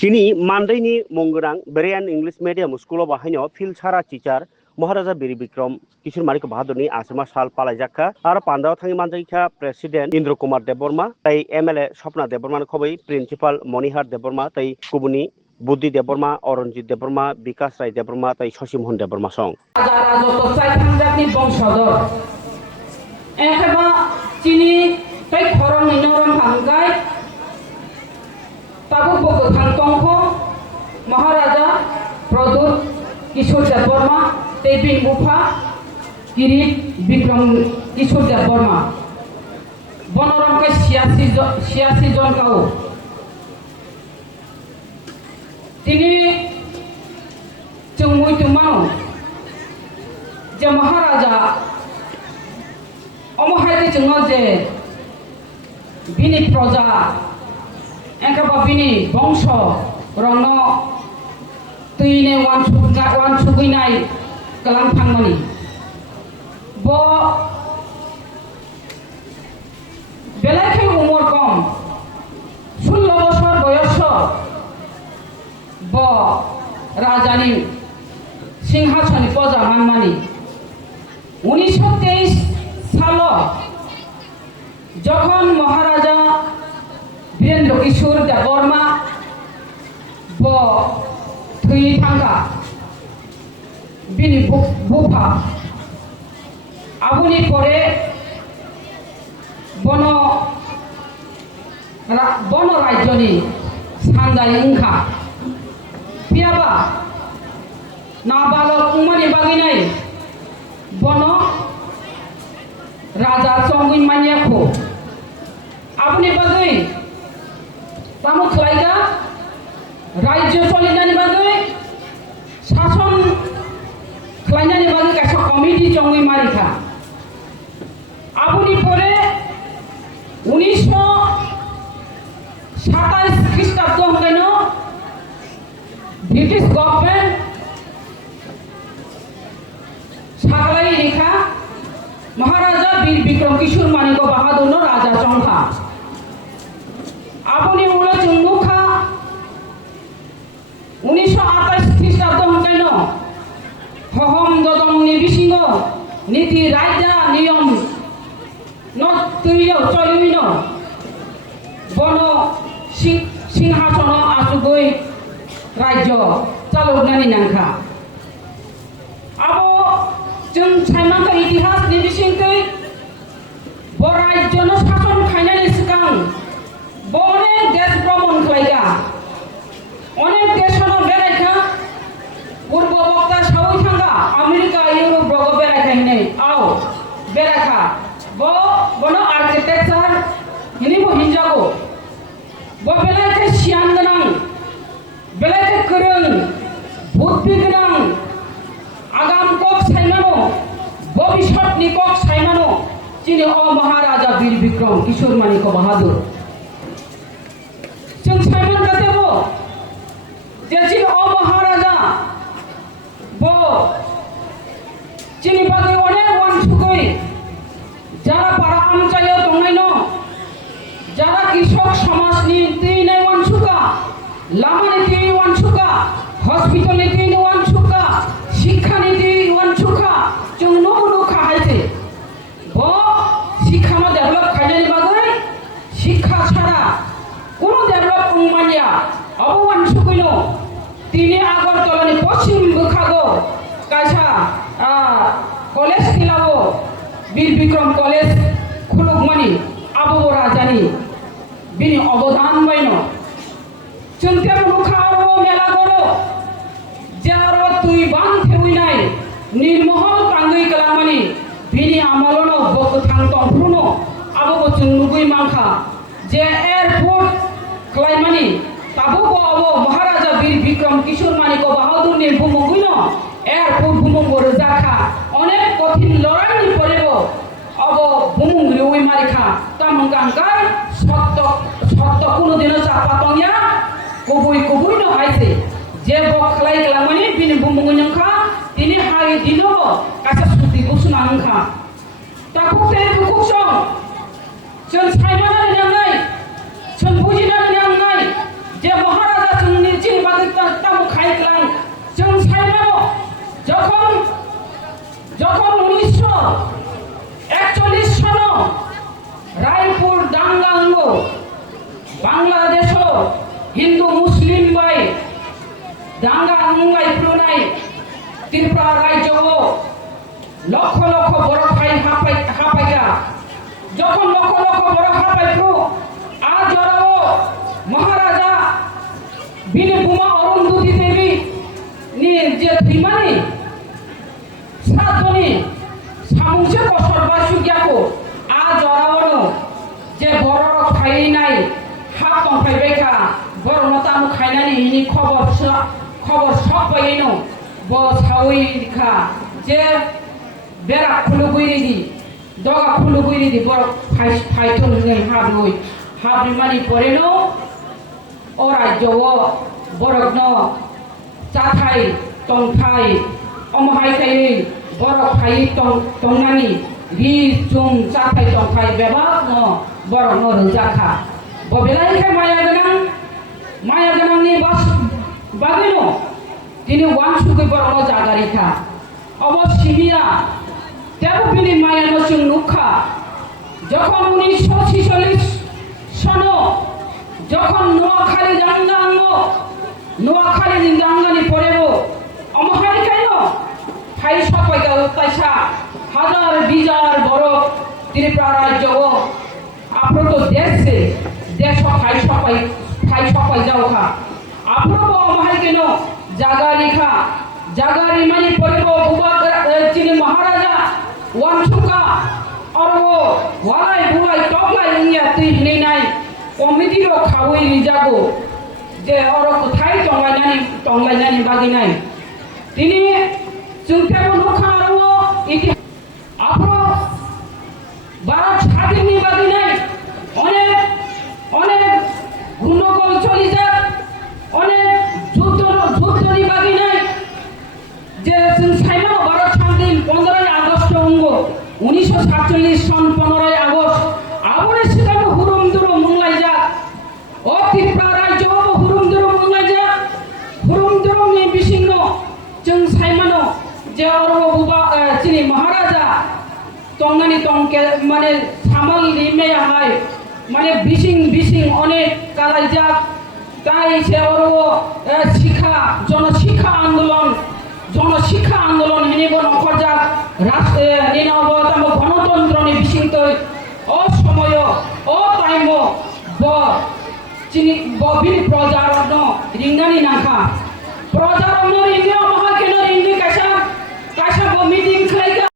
Chini Mandaini Mongerang Berian English Medium School of Bahino Phil Sara teacher Maharaja Biri Bikram Kishur Marik Bahadurni Asma Sal Palajaka Ar Pandao Thangi Mandaika President Indra Kumar Deborma Tai MLA Shopna Deborman Khobai Principal Monihar Deborma Tai Kubuni Buddhi Deborma Oranjit Deborma Bikas Rai Deborma Tai Shoshimhon Deborma Song Chini Tai Khorong Ninoram Hangkai Tabu Boko Thangtongho Maharaja Pradut Kishore Deborma Tepin Bupa Kirit Bikram Kishore Deborma Bonoram Kai Siasi Jon Kau Tini Chungmui Tumau Je Maharaja Omohaiti Chungno Je Bini Proja Engkapa bini bongso rono tuine wan suginai kelang thangmani bo belakhe umur kom 16 বছর বয়স bo rajani সিংহাসনে পজা মানমানি 1923 সাল যখন মহারাজা Birendra Kishore Deborma bo thui thanga bini bupa abuni pore bono rajyoni sandai ingkha piaba nabalok umani baginai bono raja chongin manyakho abuni bagai Tamu kelaika Raja Solinani bagai Sason Kelainani bagai Kaisa komedi Chongwi Marika Abuni pore 1927 খ্রিস্টাব্দ হইল British government Sakalai Rekha Maharaja Bir Bikram Kishore Maniko Bahadur no Raja Chongha Abuni ulo chungmukha 1928 খ্রিস্টাব্দ হইল হহম দদম নিবিসিংহ নীতি রাজা নিয়ম নতুইয় choline বন সিংহাসন আসুগৈ রাজ্য চালকনানি নাংখা আবো जों साइमाखा इतिहास निबिसिंगै बरायजन शासन खायनानि सिगां अनेक देश भ्रमण खालायगा अनेक देशनो बेरायखा पूर्व बक्ता सावै थांगा आमेरिका इउरप ब्रग बेरायखायनै आव बेरायखा बनो आर्किटेक्चार हिनिबो हिनजागो बेलायखै सियान गोनां बेलायखै गोरों बुद्धि गोनां आगाम कक साइमानो भविष्यतनि कक साइमानो चिनि अ महाराजा वीर विक्रम किशोर मानिक बाहादुर जों साइमान गातेबो जे चिनि अ महाराजा बो चिनि बागै अनेक वानसुगै जारा पारा आमचायाव दंनायनो जारा कृषक समाजनि दैनाय वानसुगा लामानि दै वानसुगा हस्पिटालनि दै वानसुगा शिक्षा नीति वानसुखा जों नुनो खाहायसे ब शिक्षा मा डेभलप खायनायनि बागै शिक्षा छाड़ा कोनो डेभलप उमानिया अब वानसुखैनो तिनि आगरतलानि पश्चिम बोखागो कायसा कलेज खिलाबो वीर विक्रम कलेज खुलुगमानि आबो राजानि बिनि अबदान बायनो जों तेरो नुखा आरो मेला गरो जारो तुई बां थेउइनाय निर्महल कांगै कलामानि बिनि आमलनो बक थां तंफ्रुनो आबो जों नुगै मांखा जे एयारपोर्ट खलायमानि ताबो अबो महाराजा वीर विक्रम किशोर मानिक बाहादुरनि बुमुगैनो एयारपोर्ट बुमुंगर जाखा अनेक कठिन लड़ाईनि परेबो अबो बुमुंग्रिउइ मारिखा तामंगांगाय सत्त कोनो दिन चापातंगिया कबुइनो हायसे जे बखलाय गलामानि बिनि बुमुंगैनोखा तिनि हाय दिनो कासा सुति गुसुनांखा ताखुते दुखुसं जों साइमानानि नांनाय जों बुजिनानि नांनाय जे महाराजा जोंनि যখন 1941 সন রায়পুর দাঙ্গা অঙ্গ বাংলাদেশ হিন্দু মুসলিম বাই দাঙ্গা অঙ্গাই প্রণয় ত্রিপুরা রাজ্য লক্ষ লক্ষ বড় ভাই হাপাইয়া যখন লক্ষ লক্ষ বড় হাপাইপ্রু আজ মহারাজা বিনে বুমা অরুন্ধতী দেবী নি যে ধীমানি সাতনি সামুসে কসরবা সুগিয়াকো আজ যে বড় খাই নাই হাত তংফাইবাইকা বড় নতামু খাইনানি ইনি খবর সব পাইনো ব সাউইখা যে বেড়া খুলুগুইরিদি দগা খুলুগুইরিদি বড় ফাইথন হই হাবরি মানি পরেনো ও রাজ্য বরগ্ন চাথাই তংথাই অমহাইখাই বড় খাই তংনানি রি চুম চাথাই তংথাই বেবাক ন বড় ন রোজাখা ববেলাইখাই মায়া গনাং নি বাস বাগিনো তিনি ওয়ানসুকই বড় ন জাগারিখা অবশ্যিমিয়া তেরো বিনি মায়া নচুং নুখা যখন 1946 সন যখন নোয়াখালী দাঙ্গানি পরেব অমহারিকাই ফাই সপাইকা উত্তাইসা হাজার বিজার বড় ত্রিপুরা রাজ্য আপ্রত দেশ ফাই সপাই যাওখা আপ্রব অমহারিকেন জাগারি মানি পরেব বুবা চিনি মহারাজা ওয়ানসুকা অরব ওয়ালাই বুলাই টপলাই ইয়া তিহিনি নাই কমিটির খাওয়াই নিজাগো যে অর কোথায় টংলাইনানি বাগি নাই তিনি চুলফেবো নখা আরব ইতি আপর ভারত স্বাধীননি বাগি নাই অনেক গুণগোল চলি যাক অনেক যুদ্ধনি বাগি নাই যে সাইমা ভারত স্বাধীন 15 আগস্ট অঙ্গ 1947 সন 15 আগস্ট আবরে সেখানে হুরুম দুরুম মুংলাই যাক ও ত্রিপুরা রাজ্য হুরুম দুরুম নি বিসিন্ন जों साइमानो जे अरब बुबा चिनि महाराजा तंगानि तंके माने सामाल लिमेया हाय माने बिसिं अनेक कालाइजाक ताई से अरब जनशिक्षा आंदोलन हिनिबो नखरजाक राष्ट्र निनाव तम गणतंत्रनि बिसिंतै असमय टाइम ब चिनि बबिन प्रजारन रिंगानि नाखा प्रजारन रिंगा महाकेन रिंगि कासा ब meeting खलाइगा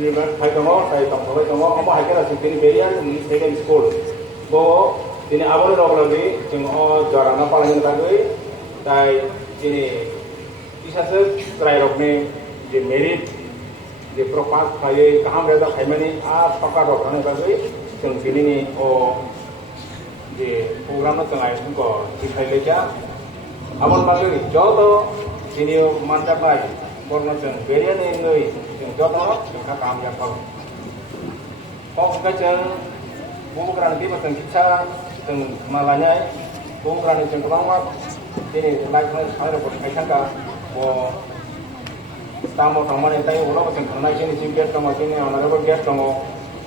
hai dong tai tong thoi dong omo hai kena sing berian English medium school bo tini abon rok lagi jeng o jarang apa lagi tadi tai ini bisa se try rok ni je merit je propas khai kaham reda khai mani a pakar rok ane tadi jeng kini ni o je program na tengai ko dikhai leja abon lagi joto sini mantap lagi korna jeng berian ini jeng joto jeng kakam ya kalau kok kacang bumbu kerana di batang kita teng malanya bumbu kerana jeng kebawah ini like saya dapat kaitan ka bo tamu tamu ni tayo ulo batang kerana sini simpel kamu sini honorable guest kamu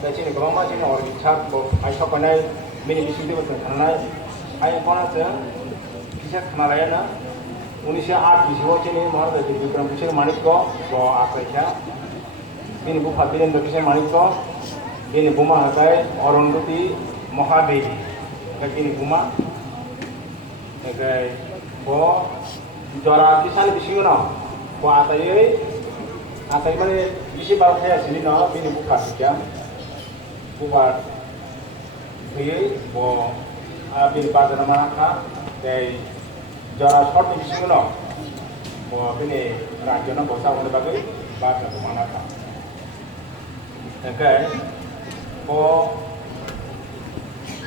dari sini kebawah sini orang chat bo aisyah panai mini bising di batang kerana ayo kona jeng kisah kemalaya na 1908 bisiko sini mahal dari Vikram Kusir Manik ko bo akhirnya ini bukan bilen Kusir Manik ko ini buma hakai Arundhati Mahadevi ini buma hakai bo jora kisan bisingna bo atai mana bisi baru kaya sini na ini buka saja buat ini bo abin pada nama ka dari jora short bisingna bo ini rajana bosa oleh bagai pada mana ka hakai bo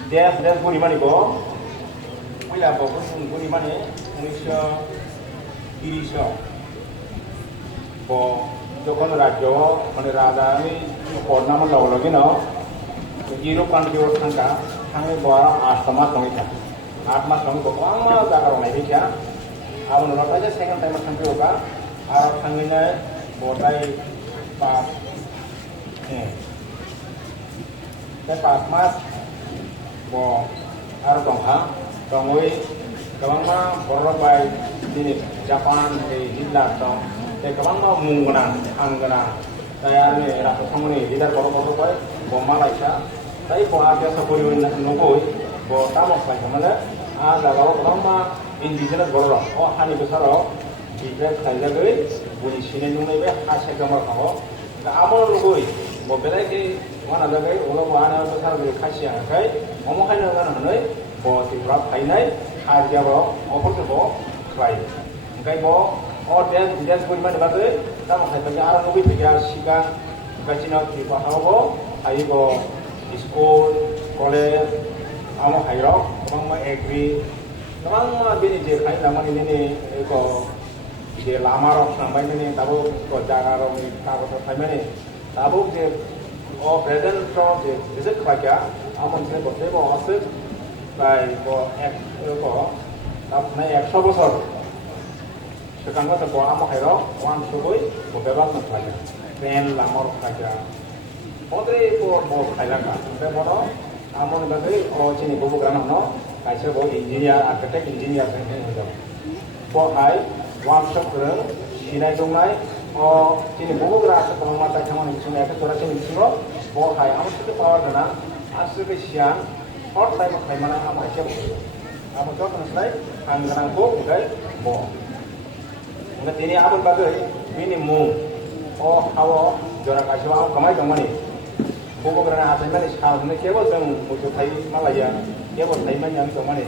dia guni mani bo wila bo guni mani 1930 bo যখন রাজ্য মানে রাজধানী পড়নাম লগে ন zero country ওর থাকা Than বড় 8 মাস সঙ্গে থাকে 8 মাস সঙ্গে গোবাং জায়গা রনাই দিছা আর নটা যে সেকেন্ড টাইম থাকতে ওকা আর থাঙে নাই বটাই পাঁচ Cái part mas bo ar dong ha dong oi kabang ma borok bai di Japan di Hitler dong te kabang ma mungana angana tayar ne ra samuni leader borok bai bo Malaysia tai bo agya sapuri nugoi bo tamok bai kamala a jaga kabang ma indigenous borok o hani besaro bijet khaija goi buni sine nungai be ase gamar khawo ta amol nugoi bo belai ke mana jagai ulo mana besar be khasiya kai omo khaina gan hanai bo tibrap khainai arja bo opor bo khai kai bo or des boi mane bagai tam khai ta ara nobi tiga sika gachina ki ba hawo ai bo school college amo hairo bang ma agree bang ma bini je khai lamani ni ko je lama rok sampai ni tabo ko jaga rok ni tabo to khai mane tabo je o present from the visit baca amon se bote bo asik bai bo ek ko tap nai 100 বছর সেখানে তো bo amo hairo wan suboi bo bebas na khaja pen lamor khaja odre bo khaila ka te bono amon bagai o chini bobo grana no kaise bo engineer architect engineer se ho bo hai workshop reng sinai dongnai o chini bobo grana ko mata thamani chini ek tora chini singo bo hai amo se power dana asbe sian short time khai mana amo ache amo jot na slide angana ko gai bo na tini abon bagai minimum o hawo jora kaswa kamai kamani bobo grana asai mani sal ne kebo jeng mutu thai malaya kebo thai mani ang kamani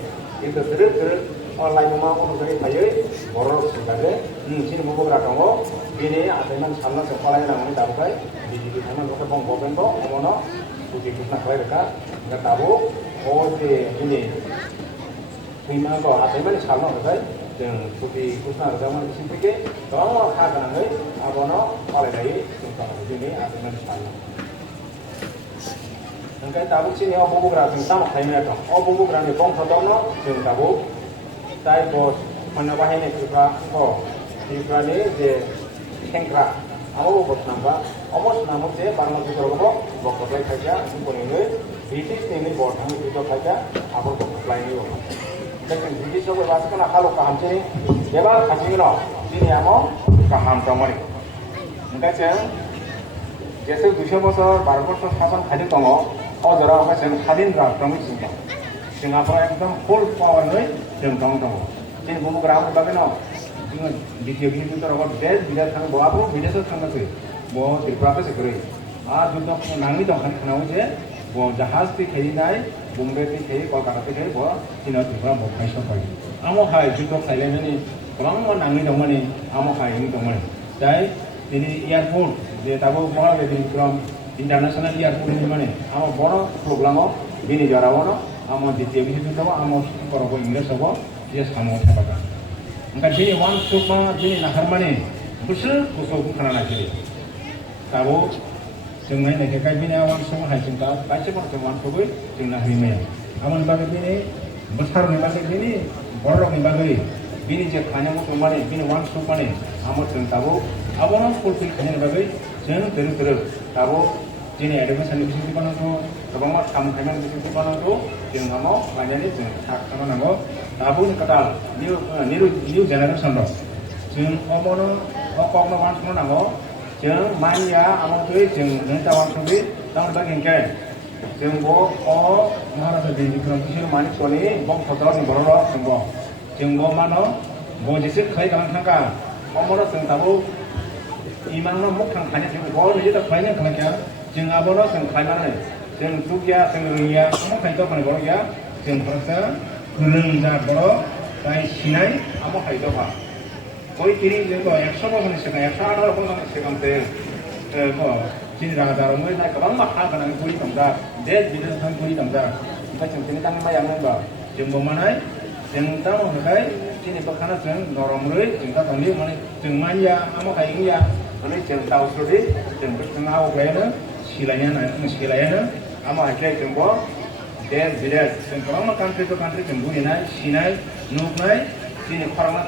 itu terus online ma ko gai thai borok sigale sini bobo grana tongo ini asai man salna se palai na ni dabai di sana lo bong boben bo mono puji Krishna kaya dekat nggak tahu oh ini lima ko asai mani salna dekai dan puji Krishna zaman simpike kalau hak nangai abono palai dai tentang ini asai mani salna nggak tahu sini oh bubu graf tentang kai mereka oh bubu graf ni bong fotono jeng tahu tai bos mana bahaya ni kita oh kita ni je hengkra amo bos namba almost namuk se Bangladesh ko bokotlai khaja upone British ni bot hang itu khaja abo bokotlai ni lekin British ko bas kana khalo kaham chini eba khajino sini amo kaham tamari enggak chen jese 200 বছর 12 বছর শাসন খালি দङ o jora apa sen khadin ra prami singa singa pa ekdom full power noi jeng dong sini bubu gram bagai no dengan video gini tu terobot des bila thang bo abu video so thang ke bo tirprapa se kore जुद्ध नांगि दंखान खानाव जे बो जहाज ते खेलिनाय बम्बे ते खेलि कलकाता ते खेलि बो दिनाव दुबा बो फाइसो फाइ आमो हाय जुद्ध खाइलायनायनि गोबां नांगि दंमानि आमो हाय हिं दंमानि जाय दिनै एयारपोर्ट जे दाबो महाराजा बिक्रम इंटरनेशनल एयारपोर्ट नि माने आमो बड़ प्रग्रामाव बिनि जरावनो आमो द्वितीय विश्वयुद्ध आमो करबो इंग्लिश हबो जे सामो थाबागा ओंखाय दिनै वान सुमा दिनै नाहारमानि गुसु गुसु बुंखाना नागिरो दाबो जों नायनायखाय गायबिनाया वान सुमा हायसिंगा गासिबो जों वान सुबै जों नाहैमाया आमोन बागै दिनै बोसारनि बागै दिनै बर'नि बागै बिनि जे खानांगौ दंमाने बिनि वान सुमाने आमो जों दाबो आबोनो फुलफिल खालामनायनि बागै जों दोरो दाबो दिनै एडुकेशन बिथिंखौ बानांगौ गोबां मा खाम खालामनायनि बिथिंखौ बानांगौ जों हामाव गायनानै जों खालामनांगौ दाबो कदाल निउ जेनेरेशन दं जों अमनो अकनो वान सुमा नांगौ जों मानिया आमोखै जों नोंता वान सुबि दाम बागिनके जों बो अ महाराजा बिक्रम किशोर मानिकनि बंशधरनि बर' जों बो मानो बो जेसे खै गालां थांगा अमनो जों दाबो इमाननो मुख थांखाने जों बो निजे दा खायनो खालामया जों आबोनो जों खायमाने जों दुगिया जों रोंगिया आमो खायदा खाने बर' गया जों फरसा गोरों जा बर' जाय सिनाय आमो खायदा बा कोई तिरी जोंखौ 100 बोसोरनि सिगां 118 बोसोरनि सिगांसो दिनै राजाराव ना गोबां माखा गोनां गुरि दंदा देश बिदेशनि गुरि दंदा ओमफ्राय जों दिनै दानि मायानो होनबा जोंबो माने जों दा मावनायखाय दिनै बोखाना जों नरमरै जों दा दंनि माने जों मानिया आमो खायगिया माने जों दावसुदि जों जों आवगायानो सिलायानो आमो हायख्लाय जोंबो देश बिदेश जों गोबां कान्ट्रि जों गुरिनाय सिनाय नुनाय दिनै फरायना